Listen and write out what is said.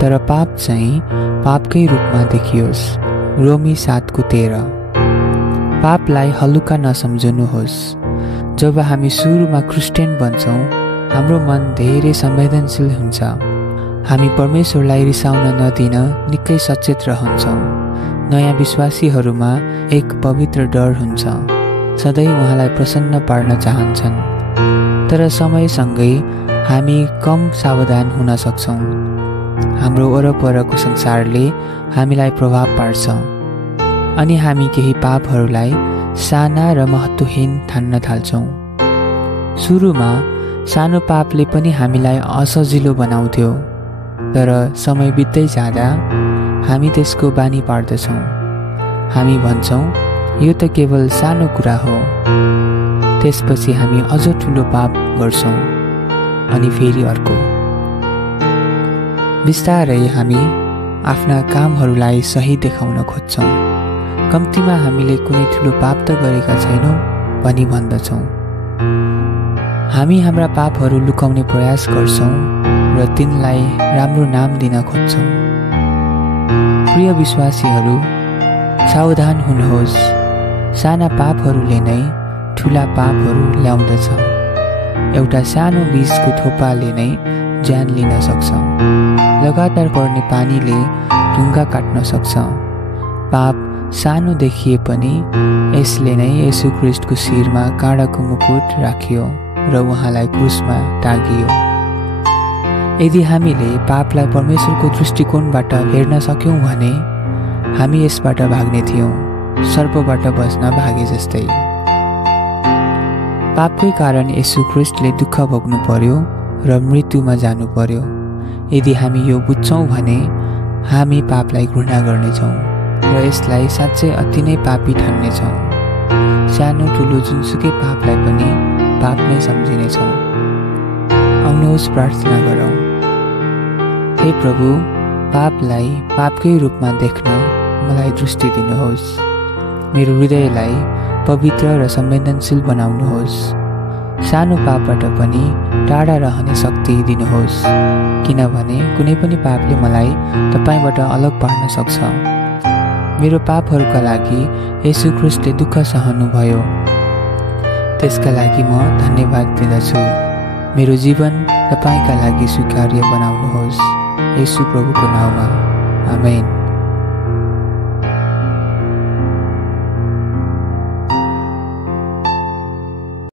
तर पाप चाहिँ पापकै रूपमा देखियोस्। रोमी 7:13। पापलाई हलुका नसम्झनुहोस्। जब हामी सुरुमा क्रिस्चियन बन्छौँ, हाम्रो मन धेरै संवेदनशील हुन्छ। हामी परमेश्वरलाई रिसाउन नदिन निकै सचेत रहन्छौँ। नयाँ विश्वासीहरूमा एक पवित्र डर हुन्छ, सधैँ उहाँलाई प्रसन्न पार्न चाहन्छन्। तर समयसँगै हामी कम सावधान हुन सक्छौँ। हाम्रो वरपरको संसारले हामीलाई प्रभाव पार्छ अनि हामी केही पापहरूलाई साना र महत्त्वहीन ठान्न थाल्छौँ। सुरुमा सानो पापले पनि हामीलाई असजिलो बनाउँथ्यो, तर समय बित्दै जाँदा हामी त्यसको बानी पार्दछौँ। हामी भन्छौँ, यो त केवल सानो कुरा हो। त्यसपछि हामी अझ ठुलो पाप गर्छौँ अनि फेरि अर्को। बिस्तारै हामी आफ्ना कामहरूलाई सही देखाउन खोज्छौँ। कम्तीमा हामीले कुनै ठुलो पाप त गरेका छैनौँ भनी भन्दछौँ। हामी हाम्रा पापहरू लुकाउने प्रयास गर्छौँ र तिनलाई राम्रो नाम दिन खोज्छौँ। प्रिय विश्वासीहरू, सावधान हुनुहोस्। साना पापहरूले नै ठुला पापहरू ल्याउँदछ। एउटा सानो बीजको थोपाले नै ज्यान लिन सक्छ। लगातार पर्ने पानीले ढुङ्गा काट्न सक्छ। पाप सानो देखिए पनि यसले नै येशू ख्रीष्टको शिरमा काँडाको मुकुट राखियो र उहाँलाई क्रुसमा टाँगियो। यदि हामीले पापलाई परमेश्वरको दृष्टिकोणबाट हेर्न सक्यौँ भने हामी यसबाट भाग्ने थियौँ, सर्पबाट बस्न भागे जस्तै। पापकै कारण येशू ख्रीष्टले दुःख भोग्नु पर्यो र मृत्युमा जानु पर्यो। यदि हामी यो बुझ्छौँ भने हामी पापलाई घृणा गर्नेछौँ र यसलाई साँच्चै अति नै पापी ठान्नेछौँ। सानो ठुलो जुनसुकै पापलाई पनि पाप नै सम्झिनेछौँ। आउनुहोस् प्रार्थना गरौँ। हे प्रभु, पापलाई पापकै रूपमा देख्न मलाई दृष्टि दिनुहोस्। मेरो हृदयलाई पवित्र र संवेदनशील बनाउनुहोस्। सानो पापबाट पनि टाढा रहने शक्ति दिनुहोस्, किनभने कुनै पनि पापले मलाई तपाईबाट अलग पार्न सक्छ। मेरो पापहरूका लागि येशू ख्रीष्टले दुःख सहनुभयो, त्यसका लागि म धन्यवाद दिँदछु। मेरो जीवन तपाईका लागि स्वीकार्य बनाउनुहोस्। येशू प्रभुको नाममा, आमेन।